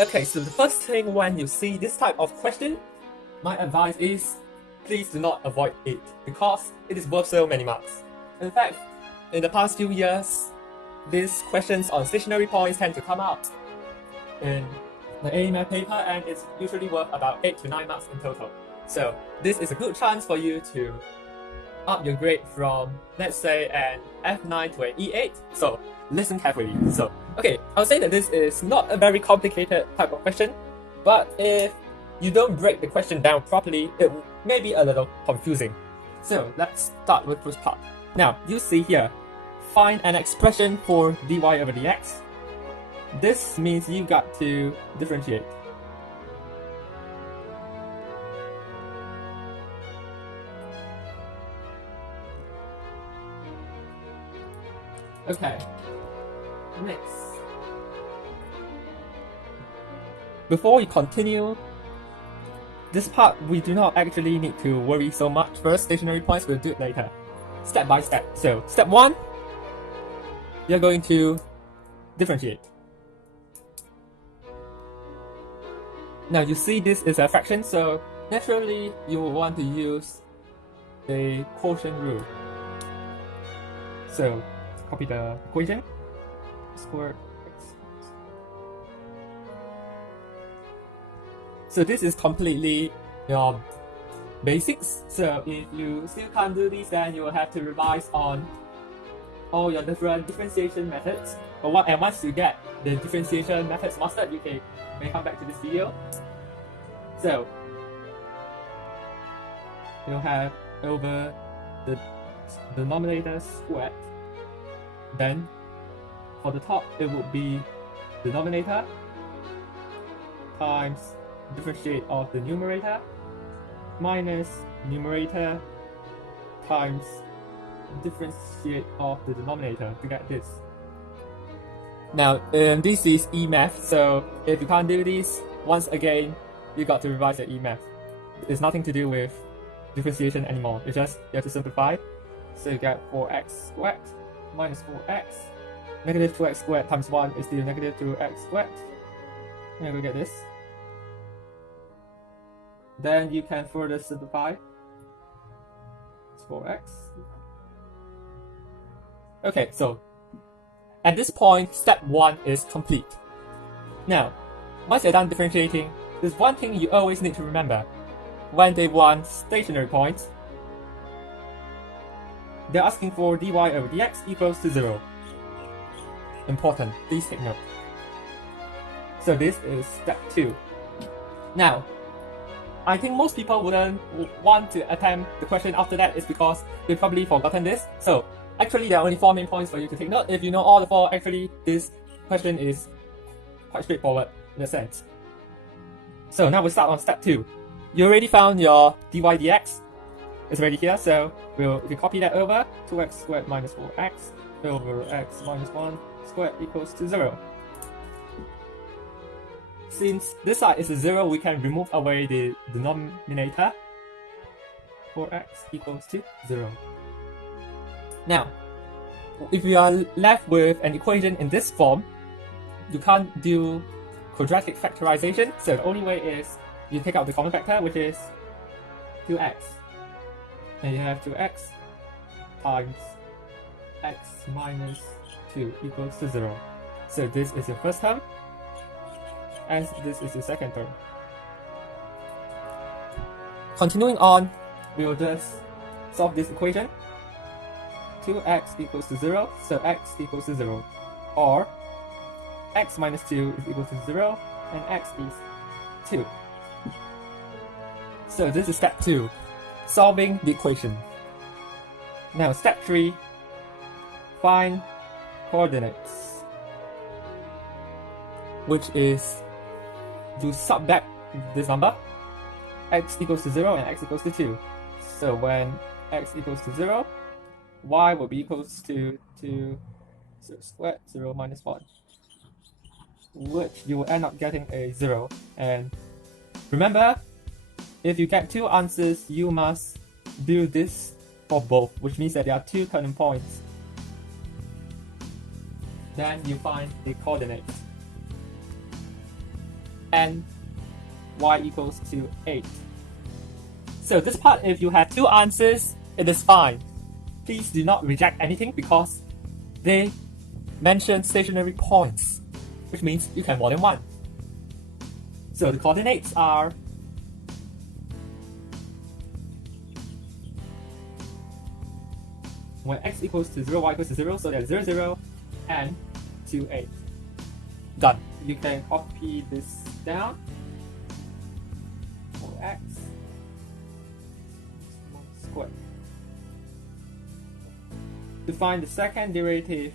Okay, so the first thing when you see this type of question, my advice is please do not avoid it because it is worth so many marks. In fact, in the past few years, these questions on stationary points tend to come out in the AMAT paper and it's usually worth about 8 to 9 marks in total. So this is a good chance for you to up your grade from, let's say, an F9 to an E8. So listen carefully. So, okay, I'll say that this is not a very complicated type of question, but if you don't break the question down properly, it may be a little confusing. So let's start with first part. Now, you see here, find an expression for dy over dx. This means you got to differentiate. Okay, next. Before we continue, this part we do not actually need to worry so much. First, stationary points, we'll do it later. Step by step. So, step 1, you're going to differentiate. Now you see this is a fraction, so naturally you will want to use the quotient rule. So, copy the equation, square x. So this is completely your basics. So if you still can't do this, then you will have to revise on all your different differentiation methods. And once you get the differentiation methods mastered, you may come back to this video. So you'll have over the denominator squared. Then for the top, it would be denominator times differentiate of the numerator minus numerator times differentiate of the denominator to get this. Now, this is E-math, so if you can't do this, once again, you got to revise your E-math. It's nothing to do with differentiation anymore. It's just you have to simplify. So you get 4x squared minus 4x. Negative 2x squared times 1 is still negative 2x squared. And we get this. Then you can further simplify. It's 4x. Okay, so at this point, step 1 is complete. Now, once you're done differentiating, there's one thing you always need to remember. When they want stationary points, they're asking for dy over dx equals to 0. Important, please take note. So this is step 2. Now, I think most people wouldn't want to attempt the question after that is because they've probably forgotten this. So actually there are only 4 main points for you to take note. If you know all the 4, actually this question is quite straightforward in a sense. So now we start on step 2. You already found your dy dx. It's already here, so we can copy that over. 2x squared minus 4x over x minus 1 squared equals to 0. Since this side is a 0, we can remove away the denominator. 4x equals to 0. Now, if you are left with an equation in this form, you can't do quadratic factorization, so the only way is you take out the common factor, which is 2x. And you have 2x times x minus 2 equals to 0. So this is your first term, and this is your second term. Continuing on, we will just solve this equation. 2x equals to 0, so x equals to 0. Or x minus 2 is equal to 0, and x is 2. So this is step 2. Solving the equation. Now step 3, find coordinates, which is to subtract this number, x equals to 0 and x equals to 2. So when x equals to 0, y will be equals to 0 squared, 0 minus 1, which you will end up getting a 0. And remember, if you get 2 answers, you must do this for both, which means that there are 2 turning points. Then you find the coordinate. and y equals to 8. So this part, if you have 2 answers, it is fine. Please do not reject anything because they mention stationary points, which means you can more than one. So the coordinates are when x equals to 0, y equals to 0, so that's 0, 0, and 2, 8. Done. You can copy this down for x squared. To find the second derivative,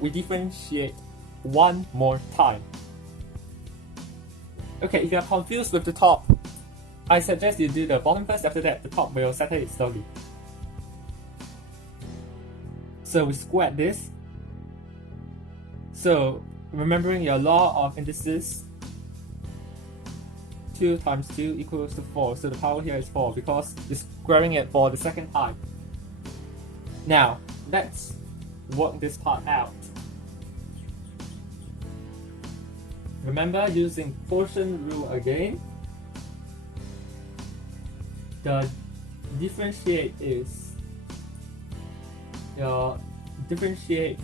we differentiate one more time. Okay, if you are confused with the top, I suggest you do the bottom first, after that the top will settle it slowly. So we squared this. So remembering your law of indices, 2 times 2 equals to 4. So the power here is 4 because you're squaring it for the second time. Now, let's work this part out. Remember, using quotient rule again, the differentiate is your differentiate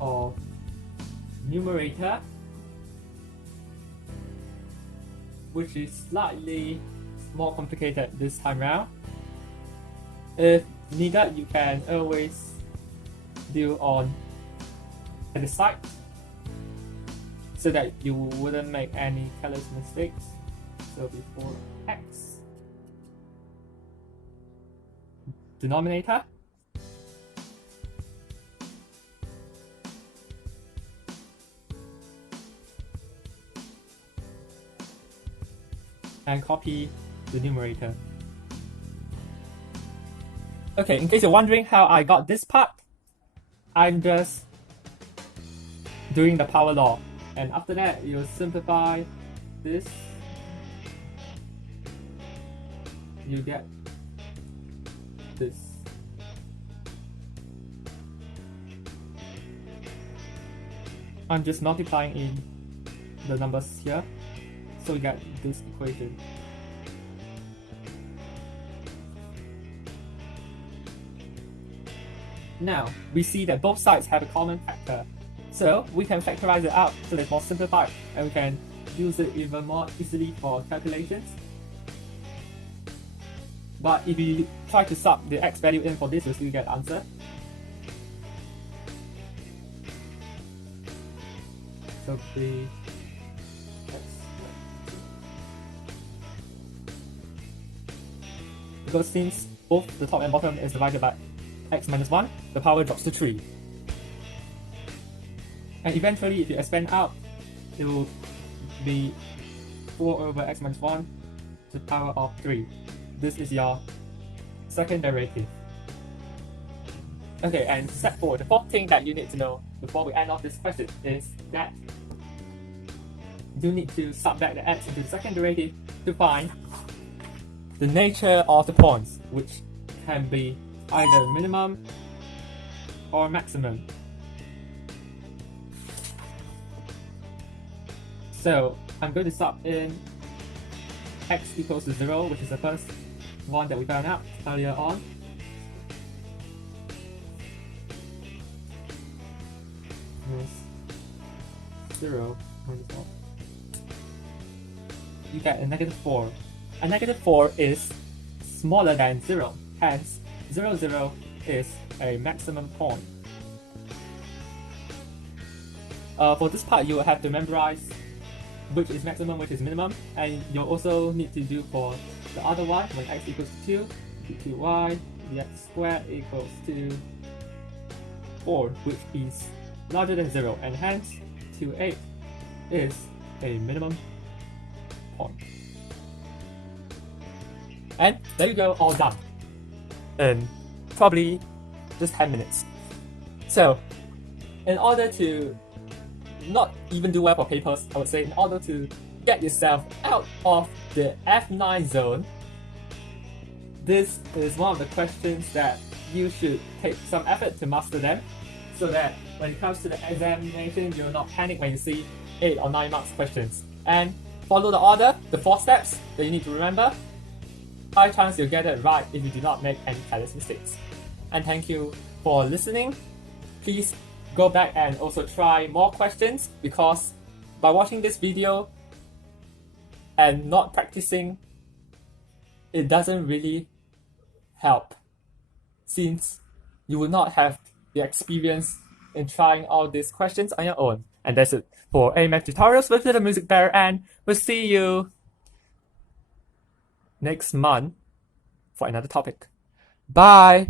of numerator, which is slightly more complicated this time around. If needed, you can always do on the side so that you wouldn't make any careless mistakes. So before x, denominator, and copy the numerator. Okay, in case you're wondering how I got this part, I'm just doing the power law. And after that, you simplify this, you get this. I'm just multiplying in the numbers here, so you get this equation. Now, we see that both sides have a common factor, so we can factorize it out so it's more simplified and we can use it even more easily for calculations. But if you try to sub the x value in for this, you'll still get the answer. So the because since both the top and bottom is divided by x minus 1, the power drops to 3. And eventually, if you expand out, it will be 4 over x minus 1 to the power of 3. This is your second derivative. Okay, and step 4, the fourth thing that you need to know before we end off this question is that you need to subtract the x into the second derivative to find the nature of the points, which can be either minimum or maximum. So I'm going to sub in x equals to 0, which is the first one that we found out earlier on. Is 0 minus 1. You get a negative 4. A negative 4 is smaller than 0, hence 0, 0 is a maximum point. For this part, you will have to memorize which is maximum, which is minimum, and you'll also need to do for the other one. When x equals to 2, 2y, the x squared equals to 4, which is larger than 0, and hence 2, 8 is a minimum point. And there you go, all done in probably just 10 minutes. So in order to not even do well for papers, I would say in order to get yourself out of the F9 zone, this is one of the questions that you should take some effort to master them, so that when it comes to the examination, you'll not panic when you see 8 or 9 marks questions. and follow the order, the 4 steps that you need to remember. High chance you'll get it right if you do not make any careless mistakes. And thank you for listening. Please go back and also try more questions, because by watching this video and not practicing, it doesn't really help, since you will not have the experience in trying all these questions on your own. And that's it for AMAC tutorials with Littlemusicbear, and we'll see you next month for another topic. Bye!